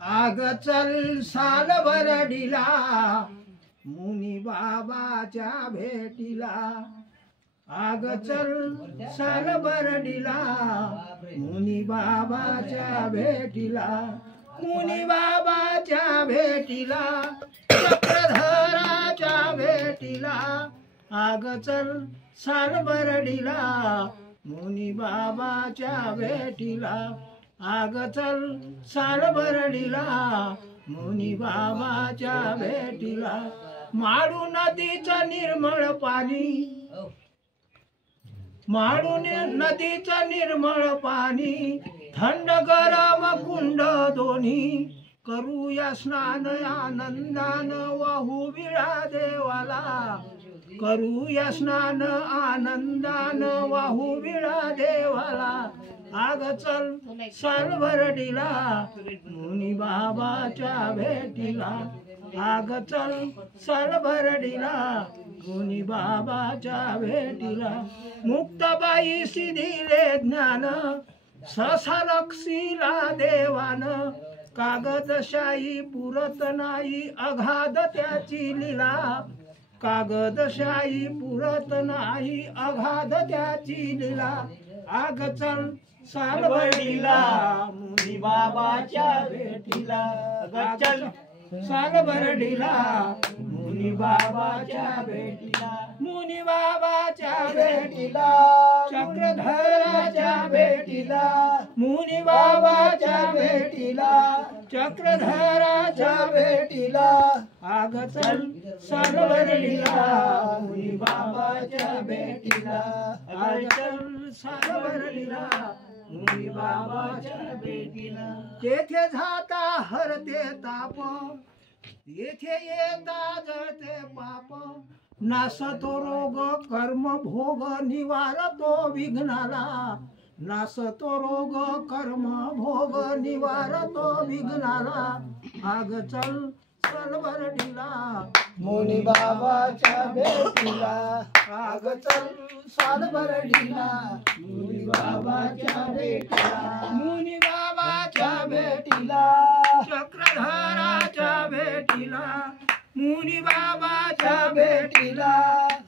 आग चल साल बरडीला मुनी बाबाच्या भेटीला। आग चल साल बरडीला मुनी बाबाच्या भेटीला। मुनी बाबाच्या भेटीला चक्रधराच्या भेटीला। आग चल साल बरडीला मुनी बाबाच्या भेटीला। आग चल साल बरडीला मुनी बाबाच्या भेटीला। माळू नदीचं निर्मळ पाणी माळून नदीचं निर्मळ पाणी थंड गरम कुंड दोन्ही। करूया स्नान आनंदान वाहू विळा देवाला। करूया स्नान आनंदान वाहू विळा देवाला। आग चल साल बरडीला मुनी बाबाच्या भेटीला। आग चल साल बरडीला मुनी बाबाच्या भेटीला। मुक्ताबाईसी दिले ज्ञान ससारक्षीला देवान। कागदशाही पुरत नाही अगाध त्याची लीला। कागदशाही पुरत नाही अगाध त्याची लीला। आग चल साल बरडीला मुनी बाबाच्या भेटीला। आग चल साल बरडीला मुनी बाबाच्या भेटीला। मुनी बाबाच्या भेटीला चक्रधराच्या भेटीला। मुनी बाबाच्या भेटीला चक्रधराच्या भेटीला। आग चल साल बरडीला मुनी बाबाच्या भेटीला। आग चल साल बरडीला मुनी बाबाच्या भेटीला। तेथे जाता हरते ताप येथे येता जळते पाप। नासतो रोग कर्म भोग निवारतो विघ्नाला। नासतो रोग कर्म भोग निवारतो विघ्नाला। आग चल साल बरडीला मुनी बाबाच्या भेटीला। आग चल साल बरडीला मुनी बाबाच्या भेटीला। मुनी बाबाच्या भेटीला चक्रधराच्या भेटीला। मुनी बाबाच्या भेटीला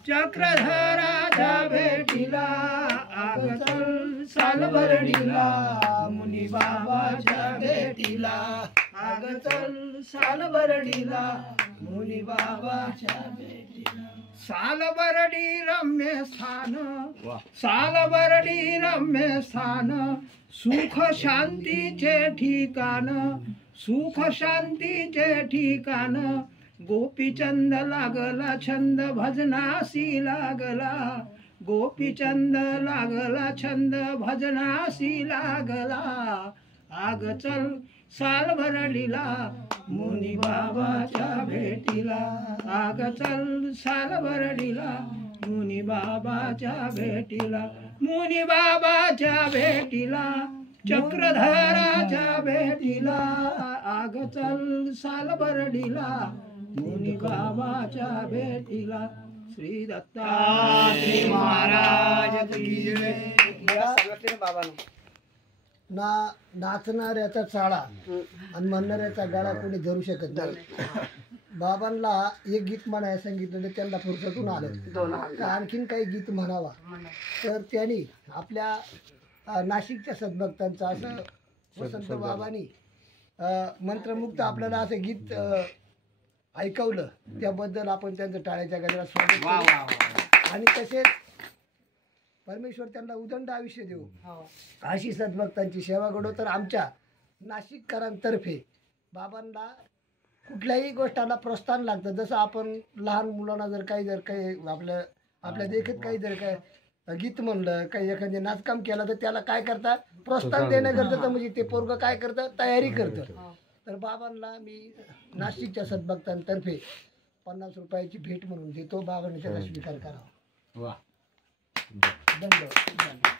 चक्रधराच्या भेटीला। आग चल साल बरडीला मुनी बाबाच्या भेटीला। आग चल साल बरडीला मुनी बाबाच्या भेटीला। साल बरडी रम्य स्थान साल बरडी रम्य स्थान। सुख शांतीचे ठिकाण सुख शांतीचे ठिकाण। गोपीचंद लागला छंद भजनासी लागला। गोपीचंद लागला छंद भजनासी लागला। आग चल साल बरडीला मुनी बाबाच्या भेटीला। आग चल साल बरडीला मुनी बाबाच्या भेटीला। मुनी बाबाच्या भेटीला चक्रधराच्या भेटीला। आग चल साल बरडीला मुनी बाबाच्या भेटीला। श्री दत्तात्रय महाराज की जय। ना नाचणाऱ्याचा चाळा आणि म्हणणाऱ्याचा गाळा कोणी धरू शकत नाही। बाबांना एक गीत म्हणायला सांगितलं तर त्यांना फुरसतून आलं तर आणखीन काही गीत म्हणावा तर त्यांनी आपल्या नाशिकच्या सद्भक्तांचा असं वसंत बाबांनी मंत्रमुक्त आपल्याला असं गीत ऐकवलं त्याबद्दल आपण त्यांचं टाळ्याच्या गजरात स्वागत करू। आणि तसेच परमेश्वर त्यांना उदंड आयुष्य देऊ अशी सद्भक्तांची सेवा घडो। तर आमच्या नाशिककरांतर्फे बाबांना कुठल्याही गोष्टाला प्रोत्साहन लागतं। जसं आपण लहान मुलांना जर काही आपल्या देखत काही जर काय गीत म्हणलं काही एखादे नाचकाम केलं तर त्याला काय करतात प्रोत्साहन देणं गरजेचं। म्हणजे ते पोरगं काय करतं तयारी करतं। तर बाबांना मी नाशिकच्या सद्भक्तांतर्फे 50 रुपयाची भेट म्हणून देतो। बाबांनी त्याचा स्वीकार करावा। धन्यवाद।